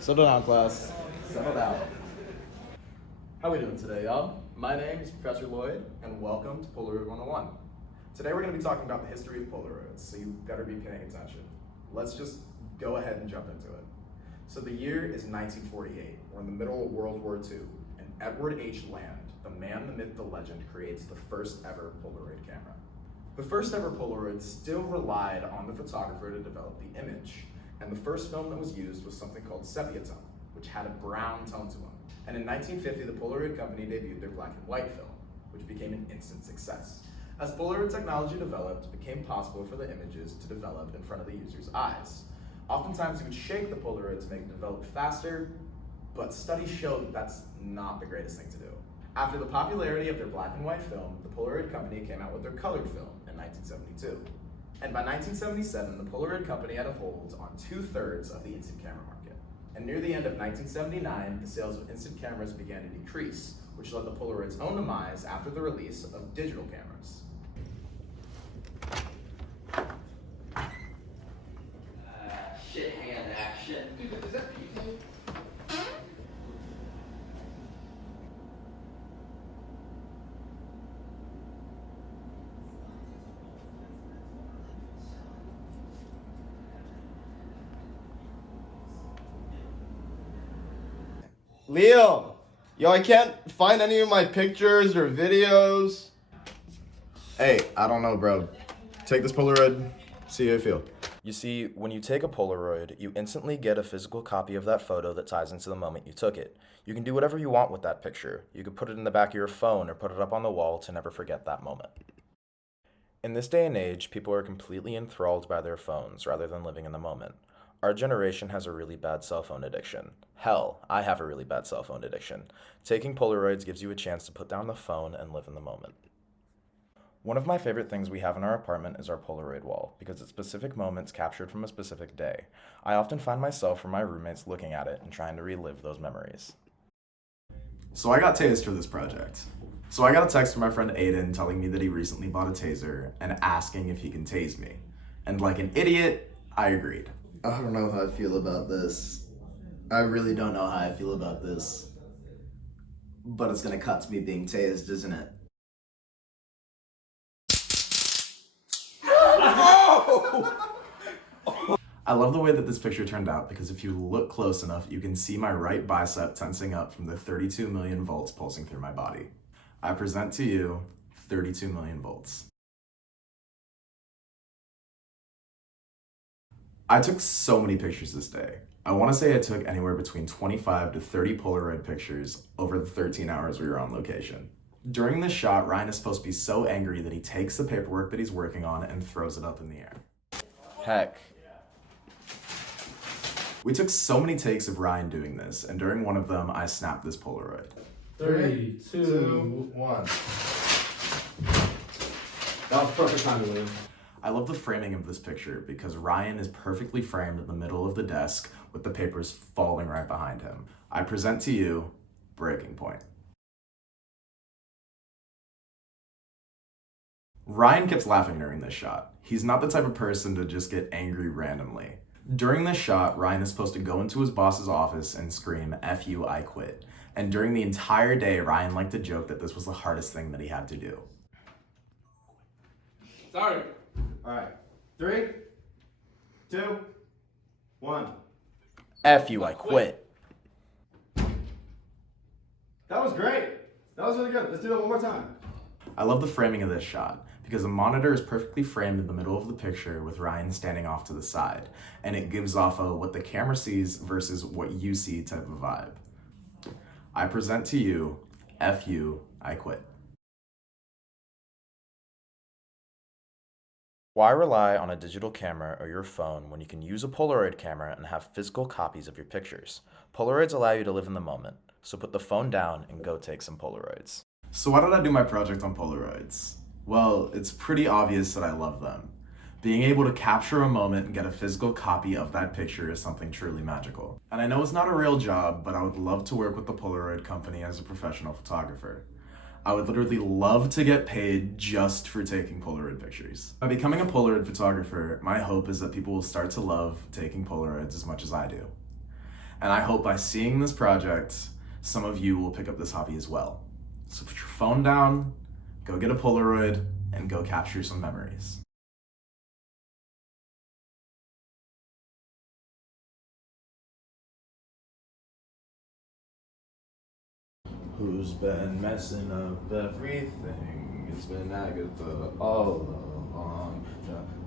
Settle down, class. Settle down. How we doing today, y'all? My name is Professor Lloyd, and welcome to Polaroid 101. Today we're going to be talking about the history of Polaroids, so you better be paying attention. Let's just go ahead and jump into it. So the year is 1948. We're in the middle of World War II, and Edward H. Land, the man, the myth, the legend, creates the first ever Polaroid camera. The first ever Polaroid still relied on the photographer to develop the image, and the first film that was used was something called sepia tone, which had a brown tone to them. And in 1950, the Polaroid company debuted their black and white film, which became an instant success. As Polaroid technology developed, it became possible for the images to develop in front of the user's eyes. Oftentimes, you would shake the Polaroid to make it develop faster, but studies show that that's not the greatest thing to do. After the popularity of their black and white film, the Polaroid company came out with their colored film in 1972. And by 1977, the Polaroid company had a hold on 2/3 of the instant camera market. And near the end of 1979, the sales of instant cameras began to decrease, which led the Polaroid's own demise after the release of digital cameras. Shit hand action. Dude, is that PK? Leo! Yo, I can't find any of my pictures or videos. Hey, I don't know, bro. Take this Polaroid, see how you feel. You see, when you take a Polaroid, you instantly get a physical copy of that photo that ties into the moment you took it. You can do whatever you want with that picture. You could put it in the back of your phone or put it up on the wall to never forget that moment. In this day and age, people are completely enthralled by their phones rather than living in the moment. Our generation has a really bad cell phone addiction. Hell, I have a really bad cell phone addiction. Taking Polaroids gives you a chance to put down the phone and live in the moment. One of my favorite things we have in our apartment is our Polaroid wall, because it's specific moments captured from a specific day. I often find myself or my roommates looking at it and trying to relive those memories. So I got tased for this project. So I got a text from my friend Aiden telling me that he recently bought a taser and asking if he can tase me. And like an idiot, I agreed. I don't know how I feel about this. I really don't know how I feel about this. But it's gonna cut to me being tased, isn't it? I love the way that this picture turned out because if you look close enough, you can see my right bicep tensing up from the 32 million volts pulsing through my body. I present to you 32 million volts. I took so many pictures this day. I want to say I took anywhere between 25 to 30 Polaroid pictures over the 13 hours we were on location. During this shot, Ryan is supposed to be so angry that he takes the paperwork that he's working on and throws it up in the air. Heck. We took so many takes of Ryan doing this, and during one of them, I snapped this Polaroid. 3, 2, 1. That was perfect timing, William. I love the framing of this picture because Ryan is perfectly framed in the middle of the desk with the papers falling right behind him. I present to you breaking point. Ryan keeps laughing during this shot. He's not the type of person to just get angry randomly. During this shot, Ryan is supposed to go into his boss's office and scream, "F you, I quit." And during the entire day, Ryan liked to joke that this was the hardest thing that he had to do. Sorry. Alright. 3, 2, 1. F you, I quit. That was great. That was really good. Let's do it one more time. I love the framing of this shot because the monitor is perfectly framed in the middle of the picture with Ryan standing off to the side, and it gives off a what the camera sees versus what you see type of vibe. I present to you, F you, I quit. Why rely on a digital camera or your phone when you can use a Polaroid camera and have physical copies of your pictures? Polaroids allow you to live in the moment, so put the phone down and go take some Polaroids. So why did I do my project on Polaroids? Well, it's pretty obvious that I love them. Being able to capture a moment and get a physical copy of that picture is something truly magical. And I know it's not a real job, but I would love to work with the Polaroid company as a professional photographer. I would literally love to get paid just for taking Polaroid pictures. By becoming a Polaroid photographer, my hope is that people will start to love taking Polaroids as much as I do. And I hope by seeing this project, some of you will pick up this hobby as well. So put your phone down, go get a Polaroid, and go capture some memories. Who's been messing up everything? It's been Agatha all along.